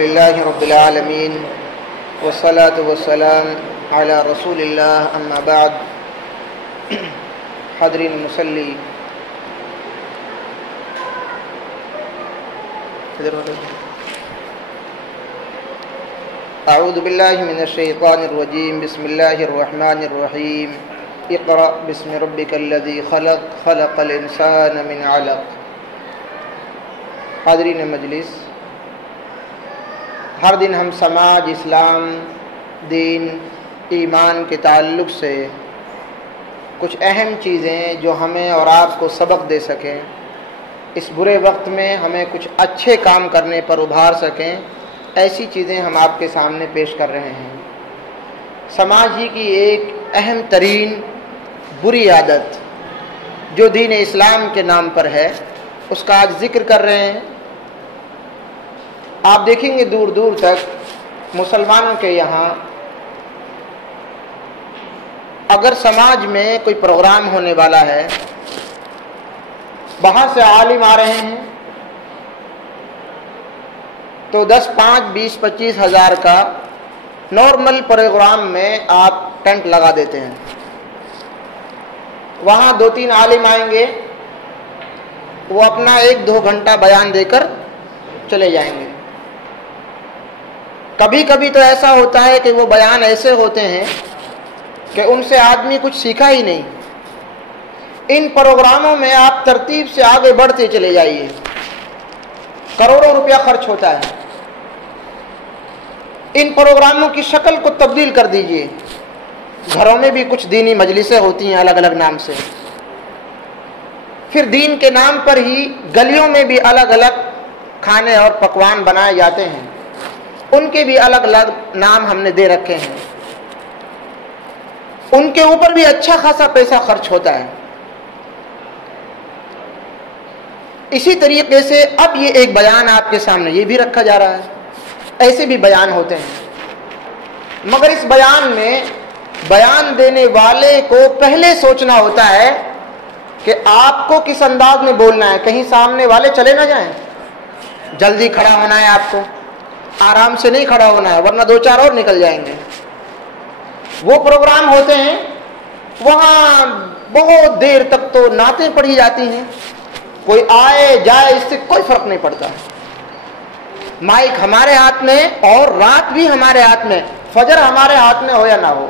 لله رب العالمين والصلاة والسلام على رسول الله أما بعد. حاضرین مسلی، اعوذ باللہ من الشیطان الرجیم. بسم اللہ الرحمن الرحیم. اقرأ بسم ربک الذی خلق خلق الانسان من علق. حاضرین مجلس، ہر دن ہم سماج، اسلام، دین، ایمان کے تعلق سے کچھ اہم چیزیں جو ہمیں اور آپ کو سبق دے سکیں، اس برے وقت میں ہمیں کچھ اچھے کام کرنے پر ابھار سکیں، ایسی چیزیں ہم آپ کے سامنے پیش کر رہے ہیں. سماج ہی کی ایک اہم ترین بری عادت جو دین اسلام کے نام پر ہے، اس کا آج ذکر کر رہے ہیں. آپ دیکھیں گے دور دور تک مسلمانوں کے یہاں اگر سماج میں کوئی پروگرام ہونے والا ہے، باہر سے عالم آ رہے ہیں تو 10، 5، 20، 25 ہزار کا نارمل پروگرام میں آپ ٹینٹ لگا دیتے ہیں. وہاں 2-3 عالم آئیں گے، وہ اپنا 1-2 گھنٹہ بیان دے کر چلے جائیں گے. کبھی کبھی تو ایسا ہوتا ہے کہ وہ بیان ایسے ہوتے ہیں کہ ان سے آدمی کچھ سیکھا ہی نہیں. ان پروگراموں میں آپ ترتیب سے آگے بڑھتے چلے جائیے، کروڑوں روپیہ خرچ ہوتا ہے. ان پروگراموں کی شکل کو تبدیل کر دیجئے. گھروں میں بھی کچھ دینی مجلسیں ہوتی ہیں الگ الگ نام سے، پھر دین کے نام پر ہی گلیوں میں بھی الگ الگ کھانے اور پکوان بنائے جاتے ہیں، ان کے بھی الگ الگ نام ہم نے دے رکھے ہیں. ان کے اوپر بھی اچھا خاصا پیسہ خرچ ہوتا ہے. اسی طریقے سے اب یہ ایک بیان آپ کے سامنے یہ بھی رکھا جا رہا ہے. ایسے بھی بیان ہوتے ہیں، مگر اس بیان میں بیان دینے والے کو پہلے سوچنا ہوتا ہے کہ آپ کو کس انداز میں بولنا ہے. کہیں سامنے والے چلے نہ جائیں. جلدی کھڑا ہونا ہے، آپ کو آرام سے نہیں کھڑا ہونا ہے، ورنہ 2-4 اور نکل جائیں گے. وہ پروگرام ہوتے ہیں وہاں بہت دیر تک تو نعتیں پڑھی جاتی ہیں، کوئی آئے جائے اس سے کوئی فرق نہیں پڑتا. مائک ہمارے ہاتھ میں اور رات بھی ہمارے ہاتھ میں، فجر ہمارے ہاتھ میں ہو یا نہ ہو.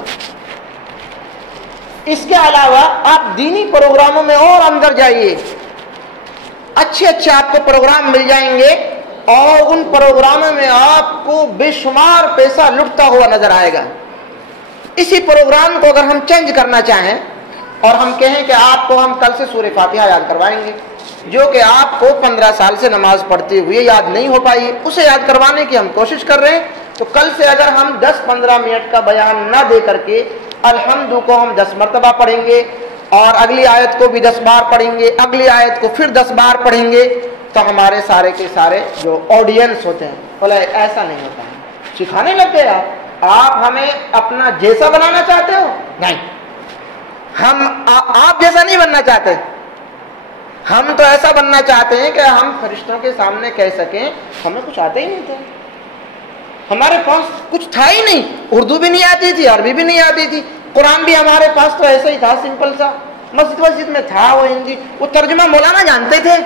اس کے علاوہ آپ دینی پروگراموں میں اور اندر جائیے، اچھے اچھے آپ کو پروگرام مل جائیں گے اور ان پروگراموں میں آپ کو بے شمار پیسہ لٹتا ہوا نظر آئے گا. اسی پروگرام کو اگر ہم چینج کرنا چاہیں اور ہم کہیں کہ آپ کو ہم کل سے سورہ فاتحہ یاد کروائیں گے، جو کہ آپ کو 15 سال سے نماز پڑھتے ہوئے یاد نہیں ہو پائی، اسے یاد کروانے کی ہم کوشش کر رہے ہیں، تو کل سے اگر ہم 10-15 منٹ کا بیان نہ دے کر کے الحمد کو ہم 10 مرتبہ پڑھیں گے اور اگلی آیت کو بھی 10 بار پڑھیں گے، اگلی آیت کو پھر 10 بار پڑھیں گے، تو ہمارے سارے کے سارے جو آڈینس ہوتے ہیں بولے ایسا نہیں ہوتا ہے. سکھانے لگ گئے آپ ہمیں اپنا جیسا بنانا چاہتے ہو؟ نہیں، ہم آپ جیسا نہیں بننا چاہتے. ہم تو ایسا بننا چاہتے ہیں کہ ہم فرشتوں کے سامنے کہہ سکیں ہمیں کچھ آتا ہی نہیں تھا، ہمارے پاس کچھ تھا ہی نہیں، اردو بھی نہیں آتی تھی، عربی بھی نہیں آتی تھی، قرآن بھی ہمارے پاس تو ایسا ہی تھا سمپل سا، مسجد میں تھا وہ ہندی، وہ ترجمہ مولانا جانتے تھے.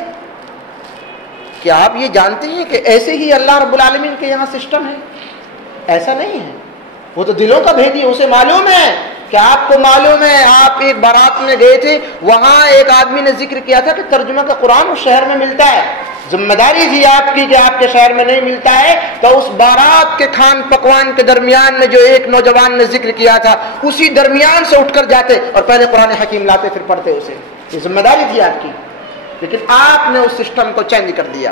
کیا آپ یہ جانتے ہیں کہ ایسے ہی اللہ رب العالمین کے یہاں سسٹم ہے؟ ایسا نہیں ہے، وہ تو دلوں کا بھیدی ہے، اسے معلوم ہے. کہ آپ کو معلوم ہے آپ ایک بارات میں گئے تھے، وہاں ایک آدمی نے ذکر کیا تھا کہ ترجمہ کا قرآن اس شہر میں ملتا ہے، ذمہ داری تھی آپ کی کہ آپ کے شہر میں نہیں ملتا ہے، تو اس بارات کے کھان پکوان کے درمیان میں جو ایک نوجوان نے ذکر کیا تھا اسی درمیان سے اٹھ کر جاتے اور پہلے قرآن حکیم لاتے پھر پڑھتے اسے. یہ ذمہ داری تھی آپ کی، لیکن آپ نے اس سسٹم کو چینج کر دیا،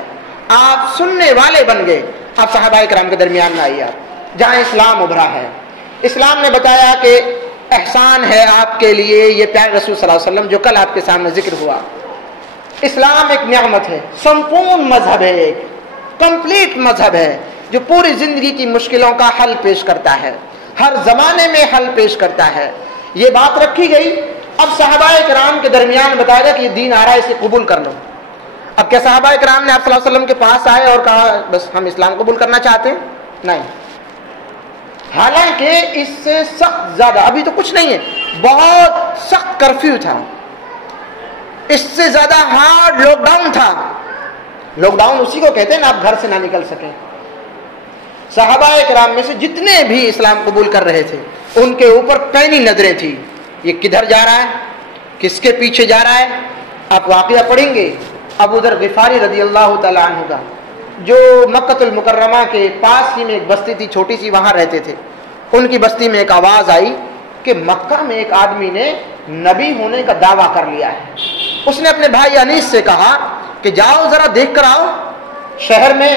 آپ سننے والے بن گئے. آپ صحابہ کرام کے درمیان میں آئیے. آپ جہاں اسلام ابھرا ہے، اسلام نے بتایا کہ احسان ہے آپ کے لیے یہ پیارے رسول صلی اللہ علیہ وسلم جو کل آپ کے سامنے ذکر ہوا. اسلام ایک نعمت ہے، سمپورن مذہب ہے، ایک کمپلیٹ مذہب ہے جو پوری زندگی کی مشکلوں کا حل پیش کرتا ہے، ہر زمانے میں حل پیش کرتا ہے. یہ بات رکھی گئی. اب صحابہ کرام کے درمیان بتایا گا کہ یہ دین آ رہا ہے، اسے قبول کر لو. اب کیا صحابہ کرام نے آپ صلی اللہ علیہ وسلم کے پاس آئے اور کہا بس ہم اسلام قبول کرنا چاہتے ہیں؟ نہیں، حالانکہ اس سے سخت زیادہ، ابھی تو کچھ نہیں ہے، بہت سخت کرفیو تھا، اس سے زیادہ ہارڈ لاک ڈاؤن تھا۔ لاک ڈاؤن اسی کو کہتے ہیں نا آپ گھر سے نہ نکل سکیں۔ صحابہ کرام میں سے جتنے بھی اسلام قبول کر رہے تھے ان کے اوپر پینی نظریں تھیں، یہ کدھر جا رہا ہے، کس کے پیچھے جا رہا ہے۔ آپ واقعہ پڑھیں گے ابو ذر غفاری رضی اللہ تعالیٰ عنہ کا، جو مکۃ المکرمہ کے پاس ہی میں ایک بستی تھی چھوٹی سی، وہاں رہتے تھے۔ ان کی بستی میں ایک آواز آئی کہ مکہ میں ایک آدمی نے نبی ہونے کا دعویٰ کر لیا ہے۔ اس نے اپنے بھائی انیس سے کہا کہ جاؤ ذرا دیکھ کر آؤ شہر میں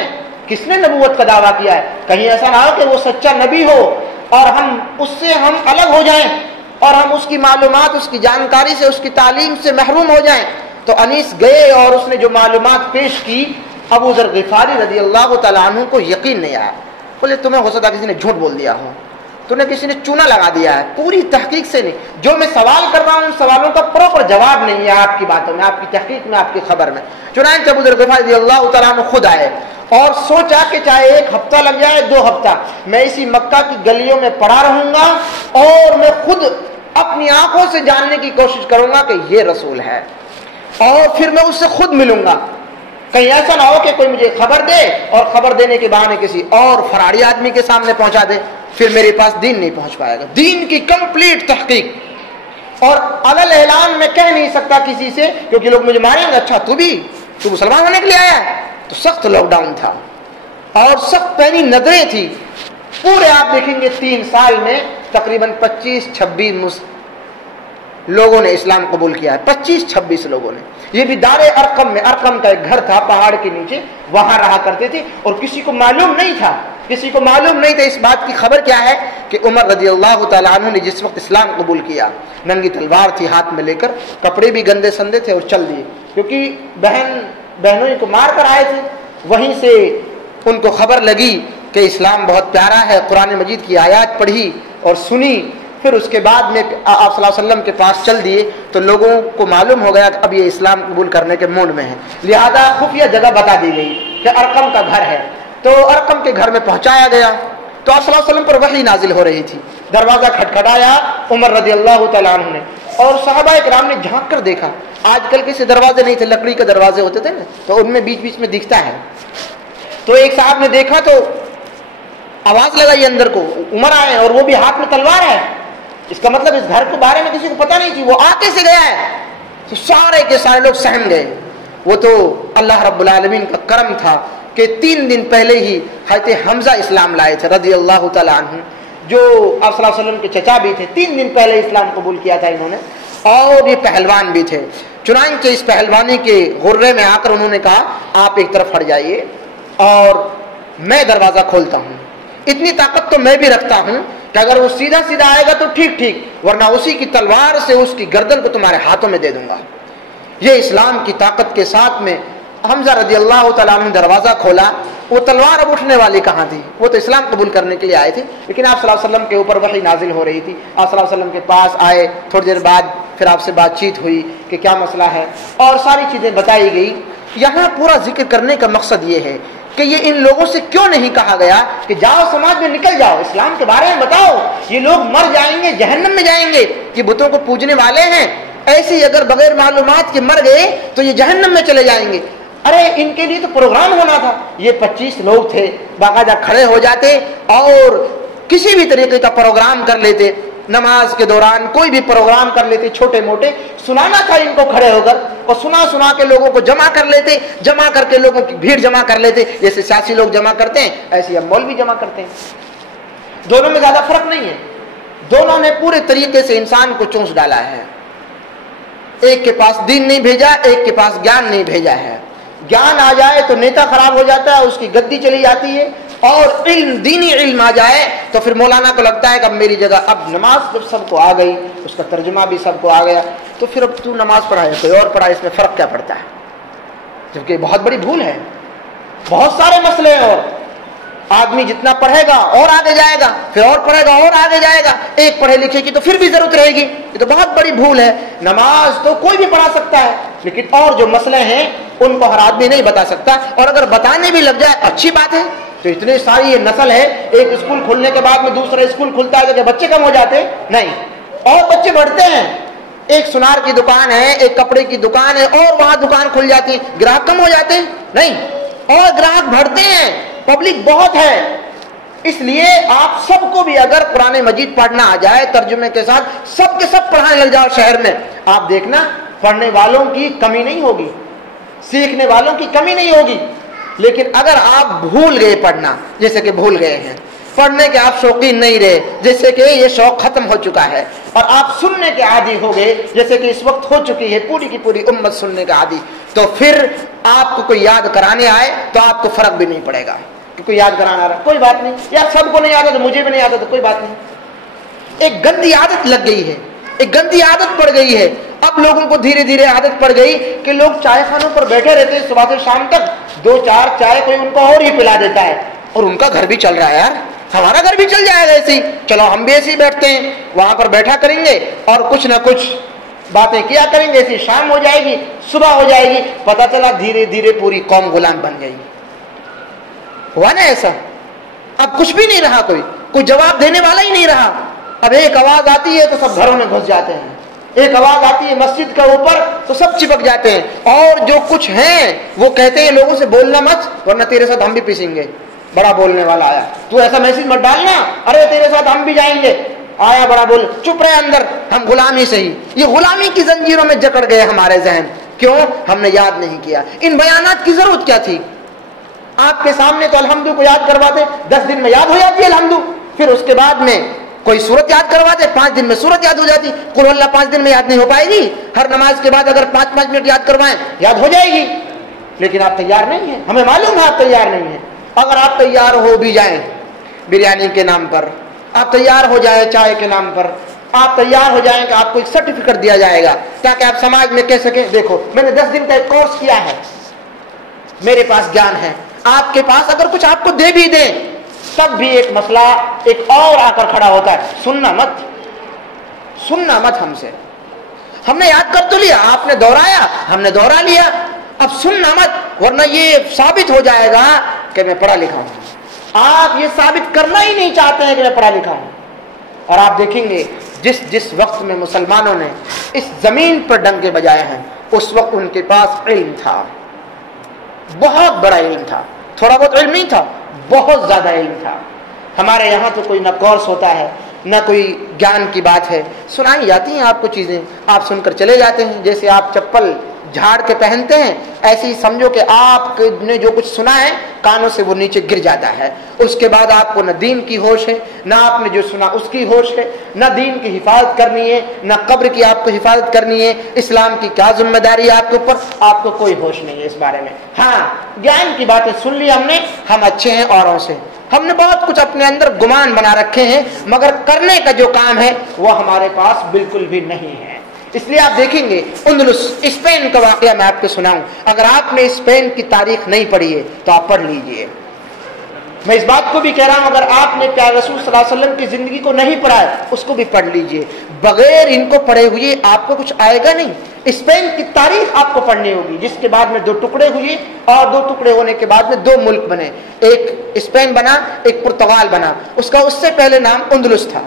کس نے نبوت کا دعویٰ کیا ہے، کہیں ایسا نہ ہو کہ وہ سچا نبی ہو اور ہم اس سے الگ ہو جائیں اور ہم اس کی معلومات، اس کی جانکاری سے، اس کی تعلیم سے محروم ہو جائیں۔ تو انیس گئے اور اس نے جو معلومات پیش کی، ابو ذر غفاری رضی اللہ تعالیٰ عنہ کو یقین نہیں آیا۔ بولے تمہیں ہو سکتا کسی نے جھوٹ بول دیا ہو، تمہیں کسی نے چونا لگا دیا ہے، پوری تحقیق سے نہیں۔ جو میں سوال کر رہا ہوں ان سوالوں کا پراپر جواب نہیں ہے آپ کی باتوں میں، آپ کی تحقیق میں، آپ کی خبر میں۔ چنانچہ ابو ذر غفاری رضی اللہ تعالیٰ عنہ خود آئے اور سوچا کہ چاہے 1 ہفتہ لگ جائے 2 ہفتہ، میں اسی مکہ کی گلیوں میں پڑا رہوں گا اور میں خود اپنی آنکھوں سے جاننے کی کوشش کروں گا کہ یہ رسول ہے، اور پھر میں اس سے خود ملوں گا۔ کہیں ایسا نہ ہو کہ کوئی مجھے خبر دے اور خبر دینے کے بہانے کسی اور فراڈی آدمی کے سامنے پہنچا دے، پھر میرے پاس دین نہیں پہنچ پائے گا۔ دین کی کمپلیٹ تحقیق، اور علل اعلان میں کہہ نہیں سکتا کسی سے کیونکہ لوگ مجھے ماریں گے، اچھا تو مسلمان ہونے کے لیے آیا ہے۔ تو سخت لاک ڈاؤن تھا اور سخت پینی نظریں تھی۔ پورے آپ دیکھیں گے 3 سال میں تقریباً 25-26 لوگوں نے اسلام قبول کیا ہے، 25-26 لوگوں نے۔ یہ بھی دار ارقم میں، ارقم کا ایک گھر تھا پہاڑ کے نیچے، وہاں رہا کرتے تھے، اور کسی کو معلوم نہیں تھا اس بات کی خبر کیا ہے کہ عمر رضی اللہ تعالیٰ عنہ نے جس وقت اسلام قبول کیا، ننگی تلوار تھی ہاتھ میں لے کر، کپڑے بھی گندے سندے تھے اور چل دیے، کیونکہ بہنوں کو مار کر آئے تھے۔ وہیں سے ان کو خبر لگی کہ اسلام بہت پیارا ہے، قرآن مجید کی آیات پڑھی اور سنی، پھر اس کے بعد میں آپ صلی اللہ علیہ وسلم کے پاس چل دیے تو لوگوں کو معلوم ہو گیا کہ اب یہ اسلام قبول کرنے کے موڈ میں ہے، لہذا خفیہ جگہ بتا دی گئی کہ ارقم کا گھر ہے۔ تو ارقم کے گھر میں پہنچایا گیا تو آپ صلی اللہ علیہ وسلم پر وحی نازل ہو رہی تھی۔ دروازہ کھٹکھٹایا عمر رضی اللہ تعالیٰ عنہ نے، اور صحابہ کرام نے جھانک کر دیکھا۔ آج کل کسی دروازے نہیں تھے، لکڑی کے دروازے ہوتے تھے نا، تو ان میں بیچ بیچ میں دکھتا ہے۔ تو ایک صاحب نے دیکھا تو آواز لگائی اندر کو، عمر آئے اور وہ بھی ہاتھ میں تلوار ہے، اس کا مطلب اس گھر کے بارے میں کسی کو پتہ نہیں تھی، وہ آتے سے گیا ہے۔ تو سارے کے سارے لوگ سہم گئے۔ وہ تو اللہ رب العالمین کا کرم تھا کہ 3 دن پہلے ہی حضرت حمزہ اسلام لائے تھے رضی اللہ تعالیٰ عنہ، جو آپ صلی اللہ علیہ وسلم کے چچا بھی تھے، 3 دن پہلے اسلام قبول کیا تھا انہوں نے، اور یہ پہلوان بھی تھے۔ چنانچہ اس پہلوانی کے غرے میں آ کر انہوں نے کہا آپ ایک طرف ہٹ جائیے اور میں دروازہ کھولتا ہوں، اتنی طاقت تو میں بھی رکھتا ہوں کہ اگر وہ سیدھا سیدھا آئے گا تو ٹھیک ٹھیک، ورنہ اسی کی تلوار سے اس کی گردن کو تمہارے ہاتھوں میں دے دوں گا۔ یہ اسلام کی طاقت کے ساتھ میں حمزہ رضی اللہ تعالیٰ عنہ دروازہ کھولا۔ وہ تلوار اب اٹھنے والی کہاں تھی، وہ تو اسلام قبول کرنے کے لیے آئے تھے، لیکن آپ صلی اللہ علیہ وسلم کے اوپر وحی نازل ہو رہی تھی۔ آپ صلی اللہ علیہ وسلم کے پاس آئے، تھوڑی دیر بعد پھر آپ سے بات چیت ہوئی کہ کیا مسئلہ ہے، اور ساری چیزیں بتائی گئی۔ یہاں پورا ذکر کرنے کا مقصد یہ ہے کہ یہ ان لوگوں سے کیوں نہیں کہا گیا کہ جاؤ سماج میں نکل جاؤ، اسلام کے بارے میں بتاؤ، یہ لوگ مر جائیں گے، جہنم میں جائیں گے، یہ بتوں کو پوجنے والے ہیں، ایسے ہی اگر بغیر معلومات کے مر گئے تو یہ جہنم میں چلے جائیں گے۔ ارے ان کے لیے تو پروگرام ہونا تھا، یہ 25 لوگ تھے، باقاعدہ کھڑے ہو جاتے اور کسی بھی طریقے کا پروگرام کر لیتے، نماز کے دوران کوئی بھی پروگرام کر لیتے، چھوٹے موٹے سنانا تھا ان کو کھڑے ہو کر، اور سنا کے لوگوں کو جمع کر لیتے، جمع کر کے لوگوں کی بھیڑ جمع کر لیتے، جیسے سیاسی لوگ جمع کرتے ہیں ایسے اب مولوی جمع کرتے ہیں۔ دونوں میں زیادہ فرق نہیں ہے، دونوں نے پورے طریقے سے انسان کو چونس ڈالا ہے۔ ایک کے پاس دین نہیں بھیجا، ایک کے پاس گیان نہیں بھیجا ہے۔ گیان آ جائے تو نیتا خراب ہو جاتا ہے، اس کی گدی چلی جاتی ہے، اور دینی علم آ جائے تو پھر مولانا کو لگتا ہے کہ اب میری جگہ، اب نماز جب سب کو آ گئی، اس کا ترجمہ بھی سب کو آ گیا، تو پھر اب تو نماز پڑھائے کوئی اور پڑھائے، اس میں فرق کیا پڑتا ہے؟ جبکہ بہت بڑی بھول ہے، بہت سارے مسئلے ہیں اور آدمی جتنا پڑھے گا اور آگے جائے گا، پھر اور پڑھے گا اور آگے جائے گا، ایک پڑھے لکھے کی تو پھر بھی ضرورت رہے گی. یہ تو بہت بڑی بھول ہے. نماز تو کوئی بھی پڑھا سکتا ہے، لیکن اور جو مسئلے ہیں ان کو ہر آدمی نہیں بتا سکتا، اور اگر بتانے بھی لگ جائے اچھی بات ہے. تو اتنی ساری یہ نسل ہے، ایک اسکول کھلنے کے بعد میں دوسرا اسکول کھلتا ہے کہ بچے کم ہو جاتے نہیں، اور بچے بڑھتے ہیں. ایک سنار کی دکان ہے، ایک کپڑے کی دکان ہے، اور وہاں دکان کھل جاتی ہے، گراہک کم ہو جاتے ہیں نہیں، اور گراہک بڑھتے ہیں، پبلک بہت ہے. اس لیے آپ سب کو بھی اگر قرآن مجید پڑھنا آ جائے ترجمے کے ساتھ، سب کے سب پڑھانے لگ جاؤ شہر میں، آپ دیکھنا پڑھنے والوں کی کمی نہیں ہوگی، سیکھنے والوں کی کمی نہیں ہوگی. لیکن اگر آپ بھول گئے پڑھنا، جیسے کہ بھول گئے ہیں، پڑھنے کے آپ شوقین نہیں رہے، جیسے کہ یہ شوق ختم ہو چکا ہے، اور آپ سننے کے عادی ہو گئے، جیسے کہ اس وقت ہو چکی ہے پوری کی پوری امت سننے کا عادی، تو پھر آپ کو کوئی یاد کرانے آئے تو آپ کو فرق بھی نہیں پڑے گا کہ کوئی یاد کرانا آ رہا، کوئی بات نہیں، یا سب کو نہیں آتا تو مجھے بھی نہیں آتا تو کوئی بات نہیں. ایک گندی عادت لگ گئی ہے، ایک گندی عادت پڑ گئی ہے. اب لوگوں کو دھیرے دھیرے عادت پڑ گئی کہ لوگ چائے خانوں پر بیٹھے رہتے ہیں صبح سے شام تک، 2-4 چائے کوئی ان کو اور ہی پلا دیتا ہے، اور ان کا گھر بھی چل رہا ہے. یار ہمارا گھر بھی چل جائے گا ایسے ہی، چلو ہم بھی ایسے ہی بیٹھتے ہیں، وہاں پر بیٹھا کریں گے اور کچھ نہ کچھ باتیں کیا کریں گے، ایسی شام ہو جائے گی، صبح ہو جائے گی، پتہ چلا دھیرے دھیرے پوری قوم غلام بن گئی. ہوا نا ایسا؟ اب کچھ بھی نہیں رہا، کوئی جواب دینے والا ہی نہیں رہا. اب ایک آواز آتی ہے تو سب گھروں میں گھس جاتے ہیں، ایک آواز آتی ہے مسجد کے اوپر تو سب چپک جاتے ہیں، اور جو کچھ ہیں وہ کہتے ہیں لوگوں سے بولنا مت ورنہ تیرے ساتھ ہم بھی پیسیں گے. بڑا بولنے والا آیا، تو ایسا میسج مت ڈالنا، ارے تیرے ساتھ ہم بھی جائیں گے. آیا بڑا بول، چپ رہے اندر، ہم غلامی سے ہی. یہ غلامی کی زنجیروں میں جکڑ گئے ہمارے ذہن. کیوں؟ ہم نے یاد نہیں کیا. ان بیانات کی ضرورت کیا تھی؟ آپ کے سامنے تو الحمدو کو یاد کرواتے، 10 دن میں یاد ہو جاتی ہے الحمدو، پھر اس کے بعد میں کوئی سورت یاد کرواتے، 5 دن میں سورت یاد ہو جاتی. قل اللہ 5 دن میں یاد نہیں ہو پائے گی. ہر نماز کے بعد اگر 5-5 منٹ یاد کروائیں یاد ہو جائے گی. لیکن آپ تیار نہیں ہیں، ہمیں معلوم ہے آپ تیار نہیں ہیں. اگر آپ تیار ہو بھی جائیں بریانی کے نام پر، آپ تیار ہو جائیں چائے کے نام پر، آپ تیار ہو جائیں کہ آپ کو ایک سرٹیفکیٹ دیا جائے گا تاکہ آپ سماج میں کہہ سکیں دیکھو میں نے 10 دن کا ایک کورس کیا ہے، میرے پاس گیان ہے. آپ کے پاس اگر کچھ آپ کو دے بھی دیں تب بھی ایک مسئلہ ایک اور آ کر کھڑا ہوتا ہے، سننا مت ہم سے. ہم نے یاد کر تو لیا، آپ نے دہرایا، ہم نے دہرا لیا، اب سننا مت ورنہ یہ ثابت ہو جائے گا کہ میں پڑھا لکھا ہوں. آپ یہ ثابت کرنا ہی نہیں چاہتے ہیں کہ میں پڑھا لکھا ہوں. اور آپ دیکھیں گے جس وقت میں مسلمانوں نے اس زمین پر ڈنکے بجائے ہیں اس وقت ان کے پاس علم تھا، بہت بڑا علم تھا. تھوڑا بہت علم نہیں تھا، بہت زیادہ علم تھا. ہمارے یہاں تو کوئی نہ کورس ہوتا ہے نہ کوئی گیان کی بات ہے، سنائی جاتی ہیں آپ کو چیزیں، آپ سن کر چلے جاتے ہیں. جیسے آپ چپل جھاڑ کے پہنتے ہیں ایسے ہی سمجھو کہ آپ نے جو کچھ سنا ہے کانوں سے وہ نیچے گر جاتا ہے. اس کے بعد آپ کو نہ دین کی ہوش ہے، نہ آپ نے جو سنا اس کی ہوش ہے، نہ دین کی حفاظت کرنی ہے، نہ قبر کی آپ کو حفاظت کرنی ہے، اسلام کی کیا ذمہ داری ہے آپ کے اوپر، آپ کو کوئی ہوش نہیں ہے اس بارے میں. ہاں گیان کی باتیں سن لی ہم نے، ہم اچھے ہیں اوروں سے، ہم نے بہت کچھ اپنے اندر گمان بنا رکھے ہیں، مگر کرنے کا جو کام ہے وہ ہمارے پاس بالکل بھی نہیں ہے. اس لیے آپ دیکھیں گے اندلس اسپین کا واقعہ میں آپ کو سناؤں. اگر آپ نے اسپین کی تاریخ نہیں پڑھی ہے تو آپ پڑھ لیجئے. میں اس بات کو بھی کہہ رہا ہوں اگر آپ نے پیارے رسول صلی اللہ علیہ وسلم کی زندگی کو نہیں پڑھا ہے اس کو بھی پڑھ لیجئے. بغیر ان کو پڑھے ہوئے آپ کو کچھ آئے گا نہیں. اسپین کی تاریخ آپ کو پڑھنی ہوگی جس کے بعد میں 2 ٹکڑے ہوئے اور 2 ٹکڑے ہونے کے بعد میں 2 ملک بنے، ایک اسپین بنا ایک پرتگال بنا. اس کا اس سے پہلے نام اندلس تھا.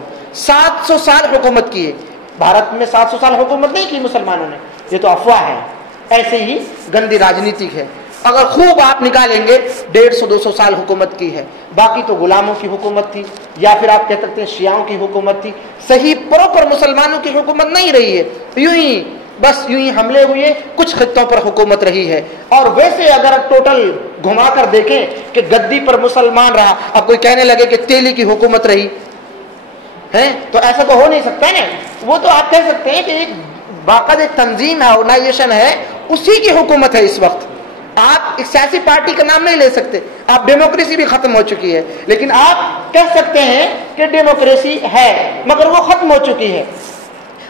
700 سال حکومت کی ہے. بھارت میں 700 سال حکومت نہیں کی مسلمانوں نے، یہ تو افواہ ہے، ایسے ہی گندی راجنیتی ہے. اگر خوب آپ نکالیں گے 150-200 سال حکومت کی ہے. باقی تو غلاموں کی حکومت تھی یا پھر آپ کہہ سکتے ہیں شیعوں کی حکومت تھی. صحیح پراپر مسلمانوں کی حکومت نہیں رہی ہے. یوں ہی حملے ہوئے، کچھ خطوں پر حکومت رہی ہے. اور ویسے اگر ٹوٹل گھما کر دیکھیں کہ گدی پر مسلمان رہا، اب کوئی کہنے لگے کہ تیلی کی حکومت رہی ہے تو ایسا تو ہو نہیں سکتا ہے نا. وہ تو آپ کہہ سکتے ہیں کہ ایک باقاعدہ تنظیم ہے، آرگنائزیشن ہے، اسی کی حکومت ہے اس وقت. آپ ایک سیاسی پارٹی کا نام نہیں لے سکتے. آپ ڈیموکریسی بھی ختم ہو چکی ہے، لیکن آپ کہہ سکتے ہیں کہ ڈیموکریسی ہے مگر وہ ختم ہو چکی ہے.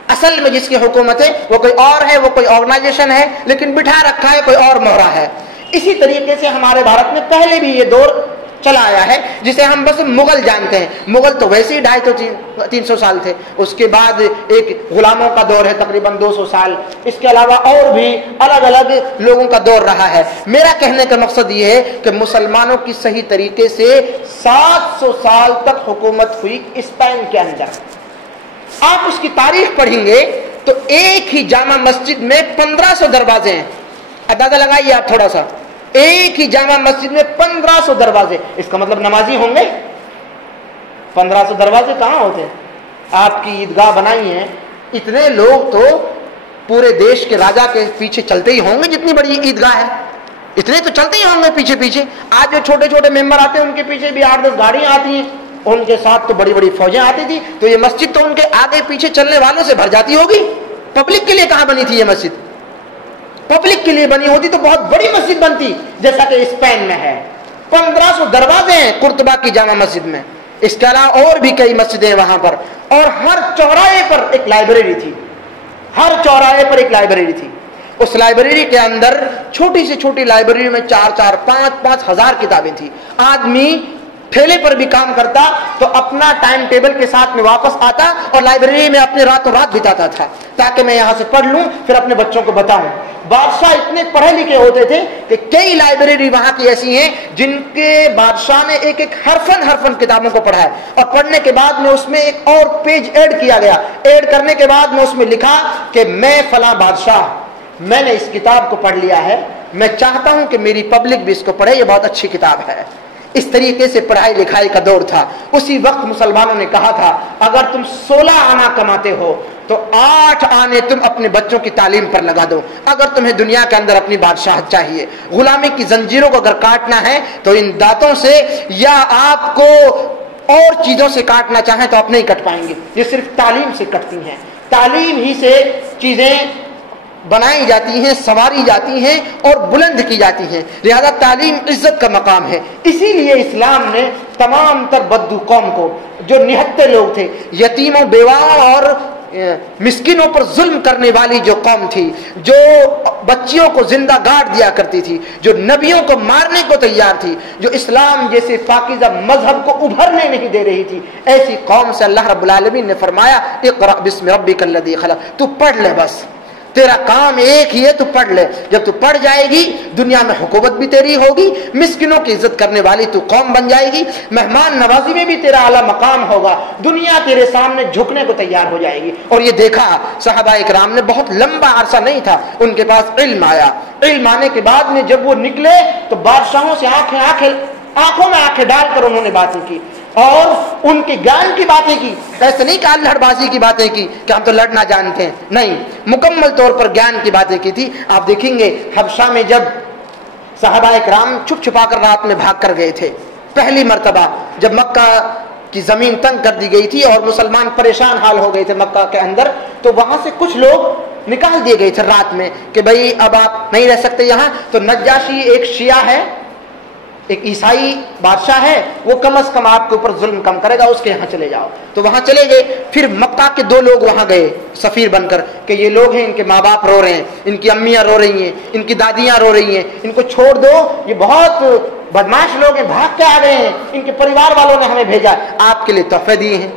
اصل میں جس کی حکومت ہے وہ کوئی اور ہے، وہ کوئی آرگنائزیشن ہے، لیکن بٹھا رکھا ہے کوئی اور مہرا ہے. اسی طریقے سے ہمارے بھارت میں پہلے بھی یہ دور چلا آیا ہے جسے ہم بس مغل جانتے ہیں. مغل تو ویسے ہی 250-300 سال تھے. اس کے بعد ایک غلاموں کا دور ہے تقریباً 200 سال. اس کے علاوہ اور بھی الگ الگ لوگوں کا دور رہا ہے. میرا کہنے کا مقصد یہ ہے کہ مسلمانوں کی صحیح طریقے سے 700 سال تک حکومت ہوئی اسپین کے اندر. آپ اس کی تاریخ پڑھیں گے تو ایک ہی جامع مسجد میں 1500 دروازے ہیں. اندازہ لگائیے آپ تھوڑا سا, ایک ہی جامع مسجد میں 1500 دروازے. اس کا مطلب نمازی ہوں گے. 1500 دروازے کہاں ہوتے ہیں؟ آپ کی عیدگاہ بنائی ہیں, اتنے لوگ تو پورے دیش کے راجا کے پیچھے چلتے ہی ہوں گے. جتنی بڑی عیدگاہ ہے اتنے تو چلتے ہی ہوں گے پیچھے پیچھے. آج جو چھوٹے چھوٹے ممبر آتے ہیں ان کے پیچھے بھی 8-10 گاڑیاں آتی ہیں, ان کے ساتھ تو بڑی بڑی فوجیں آتی تھی. تو یہ مسجد تو ان کے آگے پیچھے چلنے والوں سے بھر جاتی ہوگی. پبلک کے لیے کہاں بنی تھی یہ مسجد؟ پبلک کے لیے بنی ہوتی تو بہت بڑی مسجد بنتی جیسا کہ اسپین میں ہے. 1500 دروازے ہیں قرطبہ کی جامع مسجد میں. اس کے علاوہ اور بھی کئی مسجدیں وہاں پر, اور ہر چوراہے پر ایک لائبریری تھی. ہر چوراہے پر ایک لائبریری تھی. اس لائبریری کے اندر چھوٹی سے چھوٹی لائبریری میں 4-4, 5-5 ہزار کتابیں تھی. آدمی ٹھیلے پر بھی کام کرتا تو اپنا ٹائم ٹیبل کے ساتھ میں واپس آتا اور لائبریری میں اپنے راتوں رات بتاتا تھا تاکہ میں یہاں سے پڑھ لوں پھر اپنے بچوں کو بتاؤں. بادشاہ اتنے پڑھے لکھے ہوتے تھے کہ کئی لائبریری وہاں کی ایسی ہیں جن کے بادشاہ نے ایک ایک حرفن کتابوں کو پڑھا ہے, اور پڑھنے کے بعد میں اس میں ایک اور پیج ایڈ کیا گیا. ایڈ کرنے کے بعد میں اس میں لکھا کہ میں فلاں بادشاہ, میں نے اس کتاب کو پڑھ لیا ہے, میں چاہتا ہوں کہ میری پبلک بھی اس کو پڑھے, یہ بہت اچھی کتاب ہے. اس طریقے سے پڑھائی لکھائی کا دور تھا. اسی وقت مسلمانوں نے کہا تھا اگر تم 16 آنا کماتے ہو تو 8 آنے تم اپنے بچوں کی تعلیم پر لگا دو. اگر تمہیں دنیا کے اندر اپنی بادشاہت چاہیے, غلامی کی زنجیروں کو اگر کاٹنا ہے تو ان دانتوں سے, یا آپ کو اور چیزوں سے کاٹنا چاہیں تو آپ نہیں کٹ پائیں گے. یہ صرف تعلیم سے کٹتی ہیں. تعلیم ہی سے چیزیں بنائی جاتی ہیں, سنواری جاتی ہیں اور بلند کی جاتی ہیں. لہذا تعلیم عزت کا مقام ہے. اسی لیے اسلام نے تمام تر بدو قوم کو, جو نہتے لوگ تھے, یتیموں, بیواؤں اور مسکینوں پر ظلم کرنے والی جو قوم تھی, جو بچیوں کو زندہ گاڑ دیا کرتی تھی, جو نبیوں کو مارنے کو تیار تھی, جو اسلام جیسے پاکیزہ مذہب کو ابھرنے نہیں دے رہی تھی, ایسی قوم سے اللہ رب العالمین نے فرمایا اقرأ بسم ربک الذی خلق, تو پڑھ لے, بس تیرا کام ایک ہی ہے, تو پڑھ لے. جب تو پڑھ جائے گی دنیا میں حکومت بھی تیری ہوگی, مسکینوں کی عزت کرنے والی تو قوم بن جائے گی, مہمان نوازی میں بھی تیرا اعلیٰ مقام ہوگا, دنیا تیرے سامنے جھکنے کو تیار ہو جائے گی. اور یہ دیکھا صحابہ اکرام نے, بہت لمبا عرصہ نہیں تھا ان کے پاس علم آیا. علم آنے کے بعد میں جب وہ نکلے تو بادشاہوں سے آنکھوں میں آنکھیں ڈال کر انہوں نے باتیں کی اور ان کے گیان کی باتیں کی. ایسے نہیں کہ لڑ بازی کی باتیں کی کہ ہم تو لڑنا جانتے ہیں, نہیں, مکمل طور پر گیان کی باتیں کی تھی. آپ دیکھیں گے حبشہ میں جب صحابہ اکرام چھپ چھپا کر رات میں بھاگ کر گئے تھے, پہلی مرتبہ جب مکہ کی زمین تنگ کر دی گئی تھی اور مسلمان پریشان حال ہو گئے تھے مکہ کے اندر, تو وہاں سے کچھ لوگ نکال دیے گئے تھے رات میں کہ بھئی اب آپ نہیں رہ سکتے یہاں. تو نجاشی ایک شیعہ ہے, ایک عیسائی بادشاہ ہے, وہ کم از کم آپ کے اوپر ظلم کم کرے گا, اس کے یہاں چلے جاؤ. تو وہاں چلے گئے. پھر مکہ کے 2 لوگ وہاں گئے سفیر بن کر کہ یہ لوگ ہیں, ان کے ماں باپ رو رہے ہیں, ان کی امیاں رو رہی ہیں, ان کی دادیاں رو رہی ہیں, ان کو چھوڑ دو, یہ بہت بدماش لوگ ہیں, بھاگ کے آ گئے ہیں, ان کے پریوار والوں نے ہمیں بھیجا, آپ کے لیے تحفے دیے ہیں.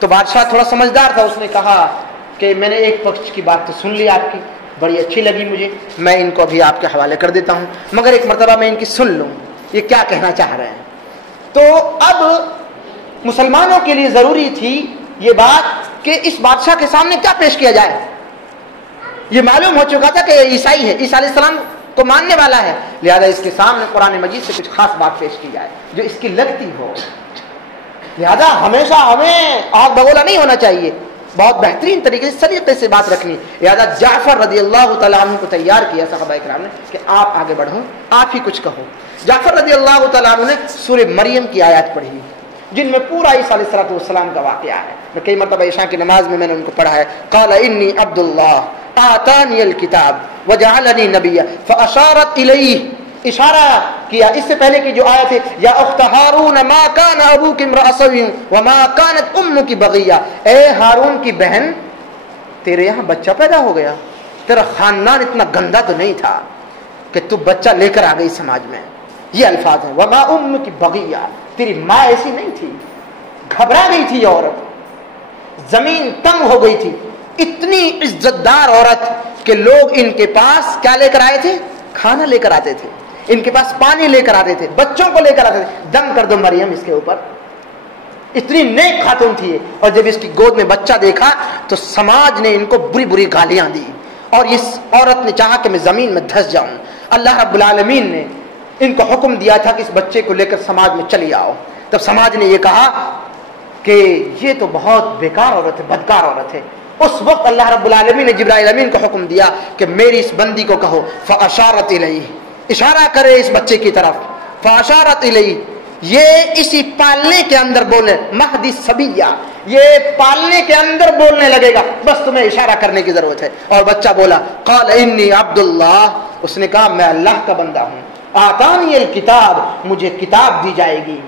تو بادشاہ تھوڑا سمجھدار تھا, اس نے کہا کہ میں نے ایک پکش کی بات تو سن لی آپ کی, بڑی اچھی لگی مجھے, میں ان کو ابھی آپ کے حوالے کر دیتا ہوں, مگر ایک مرتبہ میں ان کی سن لوں یہ کیا کہنا چاہ رہے ہیں. تو اب مسلمانوں کے لیے ضروری تھی یہ بات کہ اس بادشاہ کے سامنے کیا پیش کیا جائے. یہ معلوم ہو چکا تھا کہ یہ عیسائی ہے, عیسیٰ علیہ السلام کو ماننے والا ہے, لہذا اس کے سامنے قرآن مجید سے کچھ خاص بات پیش کی جائے جو اس کی لگتی ہو. لہذا ہمیشہ ہمیں آگ بگولا نہیں ہونا چاہیے, بہت بہترین طریقے سے سلیقے سے بات رکھنی. لہذا جعفر رضی اللہ تعالیٰ عنہ کو تیار کیا صحابہ اکرام نے کہ آپ آگے بڑھو, آپ ہی کچھ کہو. جعفر رضی اللہ تعالیٰ عنہ نے سورہ مریم کی آیات پڑھی جن میں پورا عیسیٰ علیہ السلام کا واقعہ ہے. میں کئی مرتبہ عشاء کی نماز میں نے ان کو پڑھا ہے. قال انی عبد اللہ آتانی الکتاب وجعلنی نبیا فاشارت الیہ, اشارہ کیا. اس سے پہلے کی جو آیت ہے یا اخت ہارون ما کان ابوک امرأ سوی وما کانت امک بغیہ, اے ہارون کی بہن تیرے یہاں بچہ پیدا ہو گیا, تیرا خاندان اتنا گندا تو نہیں تھا کہ تو بچہ لے کر آ گئی سماج میں. یہ الفاظ ہیں. وما امک بغیہ، تیری ماں ایسی نہیں تھی. گھبرا گئی تھی عورت، زمین تنگ ہو گئی تھی. اتنی عزت دار عورت کہ لوگ ان کے پاس کیا لے کر آئے تھے؟ کھانا لے کر آتے تھے، ان کے پاس پانی لے کر آتے تھے، بچوں کو لے کر آتے تھے. دم کر دو مریم اس کے اوپر. اتنی نیک خاتون تھی. اور جب اس کی گود میں بچہ دیکھا تو سماج نے ان کو بری بری گالیاں دی، اور اس عورت نے چاہا کہ میں زمین میں دھس جاؤں. اللہ رب العالمین نے ان کو حکم دیا تھا کہ اس بچے کو لے کر سماج میں چلی آؤ. تب سماج نے یہ کہا کہ یہ تو بہت بیکار عورت ہے، بدکار عورت ہے. اس وقت اللہ رب العالمین نے جبرائیل امین کو حکم دیا کہ میری اس بندی کو کہو فاشارت الیہ، اشارہ کرے اس بچے کی طرف. فاشارت الیہ، یہ اسی پالنے کے اندر بولے، مہدی صبیہ، یہ پالنے کے اندر بولنے لگے گا، بس تمہیں اشارہ کرنے کی ضرورت ہے. اور بچہ بولا قال انی عبد اللہ، اس نے کہا میں اللہ کا بندہ ہوں. آتانی الکتاب، مجھے کتاب دی جائے گی.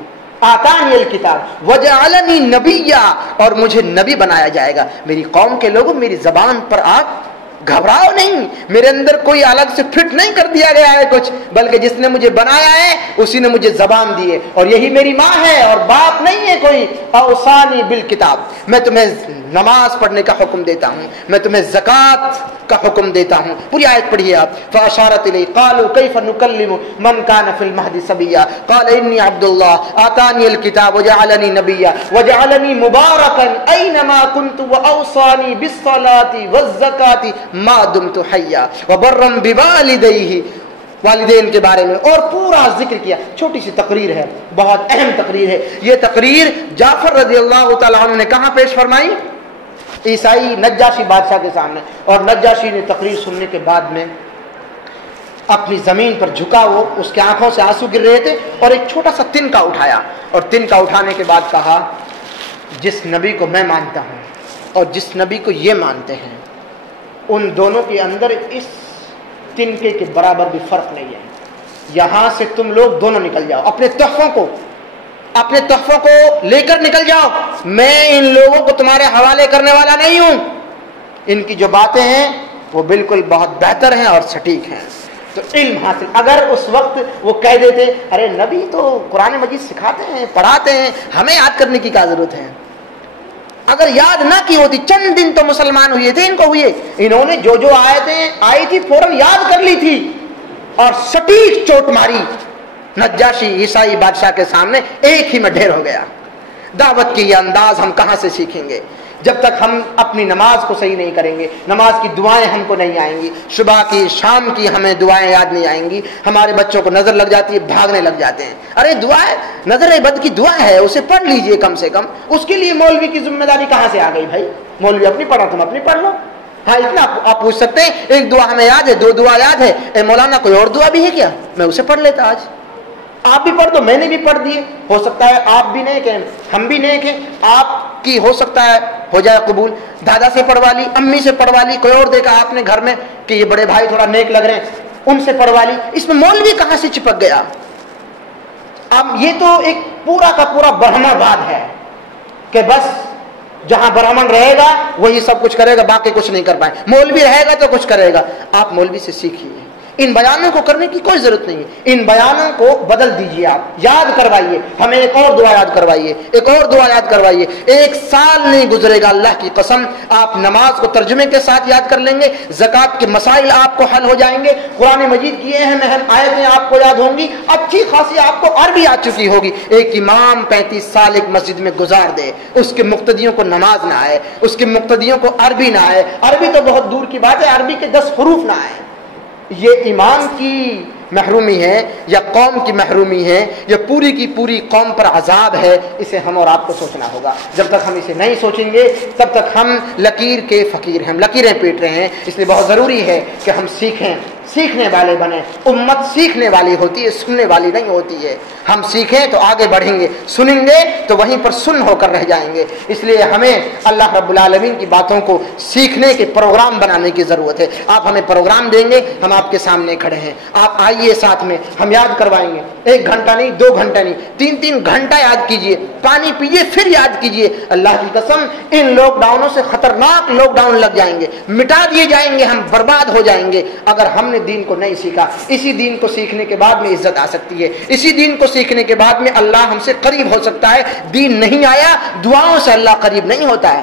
آتانی الکتاب وجعلنی نبیا، اور مجھے نبی بنایا جائے گا. میری قوم کے لوگوں، میری زبان پر آپ گھبراؤ نہیں، میرے اندر کوئی الگ سے فٹ نہیں کر دیا گیا ہے کچھ، بلکہ جس نے مجھے بنایا ہے اسی نے مجھے زبان دی ہے، اور یہی میری ماں ہے اور باپ نہیں ہے کوئی. اوصانی بالکتاب، میں تمہیں نماز پڑھنے کا حکم دیتا ہوں، میں تمہیں زکوٰۃ کا حکم دیتا ہوں. پوری آیت پڑھیے آپ. فاشارت الیہ قالوا کیف نکلم من کان فی المہد صبیا قال انی عبد اللہ آتانی الکتاب وجعلنی نبیا وجعلنی مبارکا اینما کنت واوصانی بالصلاۃ والزکاۃ ما دمت حیا وبرا بوالدیہ، والدین کے بارے میں اور پورا ذکر کیا. چھوٹی سی تقریر ہے، بہت اہم تقریر ہے. یہ تقریر جعفر رضی اللہ تعالیٰ عنہ نے کہاں پیش فرمائی؟ عیسائی نجاشی بادشاہ کے سامنے. اور نجاشی نے تقریر سننے کے بعد میں اپنی زمین پر جھکا، وہ اس کے آنکھوں سے آنسو گر رہے تھے، اور ایک چھوٹا سا تنکا اٹھایا، اور تنکا اٹھانے کے بعد کہا جس نبی کو میں مانتا ہوں اور جس نبی کو یہ مانتے ہیں، ان دونوں کے اندر اس تنکے کے برابر بھی فرق نہیں ہے. یہاں سے تم لوگ دونوں نکل جاؤ، اپنے تحفوں کو لے کر نکل جاؤ. میں ان لوگوں کو تمہارے حوالے کرنے والا نہیں ہوں. ان کی جو باتیں ہیں وہ بالکل بہت بہتر ہیں اور سٹیک ہیں. تو علم حاصل. اگر اس وقت وہ کہہ دیتے ارے نبی تو قرآن مجید سکھاتے ہیں، پڑھاتے ہیں، ہمیں یاد کرنے کی کیا ضرورت ہے، اگر یاد نہ کی ہوتی، چند دن تو مسلمان ہوئے تھے ان کو ہوئے، انہوں نے جو جو آیتیں آئی تھی فوراً یاد کر لی تھی اور سٹیک چوٹ ماری. نجاشی عیسائی بادشاہ کے سامنے ایک ہی میں ڈھیر ہو گیا. دعوت کی یہ انداز ہم کہاں سے سیکھیں گے؟ جب تک ہم اپنی نماز کو صحیح نہیں کریں گے، نماز کی دعائیں ہم کو نہیں آئیں گی، صبح کی شام کی ہمیں دعائیں یاد نہیں آئیں گی. ہمارے بچوں کو نظر لگ جاتی ہے، بھاگنے لگ جاتے ہیں. ارے دعائیں، نظر بد کی دعا ہے، اسے پڑھ لیجئے کم سے کم. اس کے لیے مولوی کی ذمہ داری کہاں سے آ گئی بھائی؟ مولوی اپنی پڑھا، تم اپنی پڑھ لو. ہاں اتنا آپ پوچھ سکتے ہیں ایک دعا ہمیں یاد ہے، دو دعا یاد ہے، اے مولانا کوئی اور دعا بھی ہے کیا؟ میں اسے پڑھ لیتا. آج آپ بھی پڑھ دو، میں نے بھی پڑھ دیے. ہو سکتا ہے آپ بھی نیک ہیں، ہم بھی نیک ہیں، آپ کی ہو سکتا ہے ہو جائے قبول. دادا سے پڑھوا لی، امی سے پڑھوا لی، کوئی اور دیکھا آپ نے گھر میں کہ یہ بڑے بھائی تھوڑا نیک لگ رہے ہیں، ان سے پڑھوا لی. اس میں مولوی کہاں سے چپک گیا؟ اب یہ تو ایک پورا کا پورا برہمواد ہے کہ بس جہاں برہمن رہے گا وہی سب کچھ کرے گا، باقی کچھ نہیں کر پائے. مولوی رہے گا تو کچھ کرے گا. آپ مولوی سے سیکھیے. ان بیانوں کو کرنے کی کوئی ضرورت نہیں ہے. ان بیانوں کو بدل دیجئے، آپ یاد کروائیے، ہمیں ایک اور دعا یاد کروائیے، ایک اور دعا یاد کروائیے. 1 سال نہیں گزرے گا اللہ کی قسم، آپ نماز کو ترجمے کے ساتھ یاد کر لیں گے، زکوٰۃ کے مسائل آپ کو حل ہو جائیں گے، قرآن مجید کی اہم آیتیں آپ کو یاد ہوں گی، اچھی خاصی آپ کو عربی آ چکی ہوگی. ایک امام 35 سال ایک مسجد میں گزار دے، اس کے مقتدیوں کو نماز نہ آئے، اس کے مقتدیوں کو عربی نہ آئے، عربی تو بہت دور کی بات ہے، عربی کے 10 حروف نہ آئے، یہ امام کی محرومی ہے یا قوم کی محرومی ہے یا پوری کی پوری قوم پر عذاب ہے. اسے ہم اور آپ کو سوچنا ہوگا. جب تک ہم اسے نہیں سوچیں گے تب تک ہم لکیر کے فقیر ہیں، ہم لکیریں پیٹ رہے ہیں. اس لیے بہت ضروری ہے کہ ہم سیکھیں، سیکھنے والے بنیں. امت سیکھنے والی ہوتی ہے، سننے والی نہیں ہوتی ہے. ہم سیکھیں تو آگے بڑھیں گے، سنیں گے تو وہیں پر سن ہو کر رہ جائیں گے. اس لیے ہمیں اللہ رب العالمین کی باتوں کو سیکھنے کے پروگرام بنانے کی ضرورت ہے. آپ ہمیں پروگرام دیں گے، ہم آپ کے سامنے کھڑے ہیں، آپ آئیے ساتھ میں، ہم یاد کروائیں گے. 1 گھنٹہ نہیں، 2 گھنٹہ نہیں، 3 گھنٹہ یاد کیجئے، پانی پیجئے پھر یاد کیجئے. اللہ کی قسم ان لاک ڈاؤنوں سے خطرناک لاک ڈاؤن لگ جائیں گے، مٹا دیے جائیں گے، ہم برباد ہو جائیں گے اگر ہم نے دین کو نہیں سیکھا. اسی دین کو سیکھنے کے بعد میں عزت آ سکتی ہے, اسی دین کو سیکھنے کے بعد میں اللہ ہم سے قریب ہو سکتا ہے. دین نہیں آیا, دعاؤں سے اللہ قریب نہیں ہوتا ہے.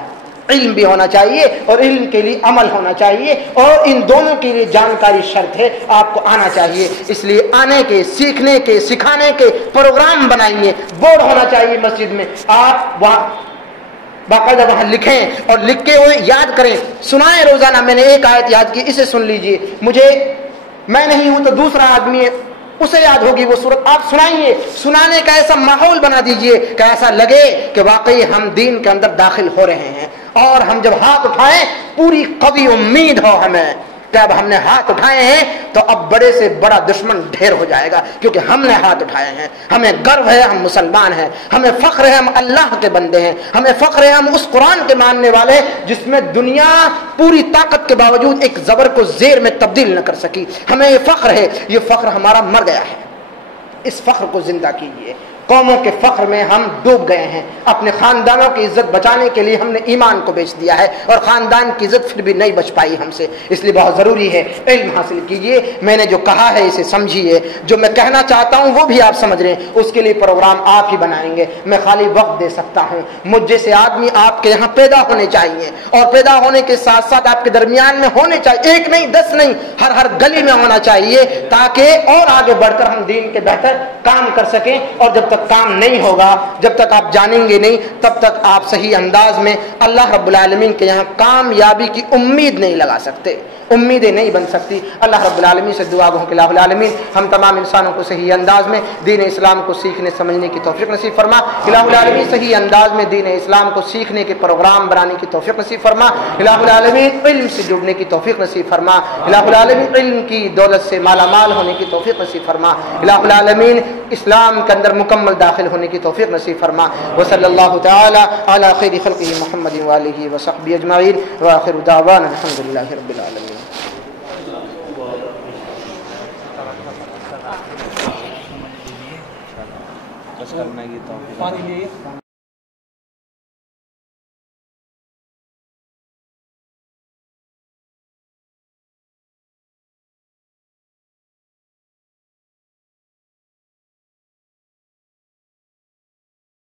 علم بھی ہونا چاہیے اور علم کے لیے عمل ہونا چاہیے, اور ان دونوں کے لیے جانکاری شرط ہے. آپ کو آنا چاہیے, اس لیے آنے کے, سیکھنے کے, سکھانے کے پروگرام بنائیے. بورڈ ہونا چاہیے مسجد میں, آپ وہاں باقاعدہ وہاں لکھیں اور لکھ کے ہوئے یاد کریں, سنائیں روزانہ. میں نے ایک آیت یاد کی, اسے سن لیجئے. مجھے, میں نہیں ہوں تو دوسرا آدمی ہے, اسے یاد ہوگی وہ سورت. آپ سنائیے, سنانے کا ایسا ماحول بنا دیجئے کہ ایسا لگے کہ واقعی ہم دین کے اندر داخل ہو رہے ہیں. اور ہم جب ہاتھ اٹھائیں پوری قوی امید ہو ہمیں کہ اب ہم نے ہاتھ اٹھائے ہیں تو اب بڑے سے بڑا دشمن ڈھیر ہو جائے گا, کیونکہ ہم نے ہاتھ اٹھائے ہیں. ہمیں گرو ہے ہم مسلمان ہیں, ہمیں فخر ہے ہم اللہ کے بندے ہیں, ہمیں فخر ہے ہم اس قرآن کے ماننے والے ہیں جس میں دنیا پوری طاقت کے باوجود ایک زبر کو زیر میں تبدیل نہ کر سکی. ہمیں یہ فخر ہے, یہ فخر ہمارا مر گیا ہے. اس فخر کو زندہ کیجیے. قوموں کے فخر میں ہم ڈوب گئے ہیں. اپنے خاندانوں کی عزت بچانے کے لیے ہم نے ایمان کو بیچ دیا ہے, اور خاندان کی عزت پھر بھی نہیں بچ پائی ہم سے. اس لیے بہت ضروری ہے علم حاصل کیجیے. میں نے جو کہا ہے اسے سمجھیے, جو میں کہنا چاہتا ہوں وہ بھی آپ سمجھ رہے ہیں. اس کے لیے پروگرام آپ ہی بنائیں گے, میں خالی وقت دے سکتا ہوں. مجھ جیسے آدمی آپ کے یہاں پیدا ہونے چاہیے, اور پیدا ہونے کے ساتھ ساتھ آپ کے درمیان میں ہونے چاہیے. ایک نہیں, 10 نہیں, ہر گلی میں ہونا چاہیے, تاکہ اور آگے بڑھ کر ہم دین کے بہتر کام کر سکیں. اور جب تک کام نہیں ہوگا, جب تک آپ جانیں گے نہیں, تب تک آپ صحیح انداز میں اللہ رب العالمین کے یہاں کامیابی کی امید نہیں لگا سکتے, امیدیں نہیں بن سکتی. اللہ رب العالمین سے دعا گو کہ الہ العالمین ہم تمام انسانوں کو صحیح انداز میں دین اسلام کو سیکھنے سمجھنے کی توفیق نصیب فرما. الہ العالمین صحیح انداز میں دین اسلام کو سیکھنے کے پروگرام بنانے کی توفیق نصیب فرما. الہ العالمین علم سے جڑنے کی توفیق نصیب فرما. الہ العالمین علم کی دولت سے مالا مال ہونے کی توفیق نصیب فرما. الہ العالمین اسلام کے اندر مکمل داخل ہونے کی توفیق نصیب فرما. وصلی اللہ تعالی علی خیر خلقہ محمد وآلہ وصحبہ اجمعین, وآخر دعوانا الحمدللہ رب العالمین. پانی لیے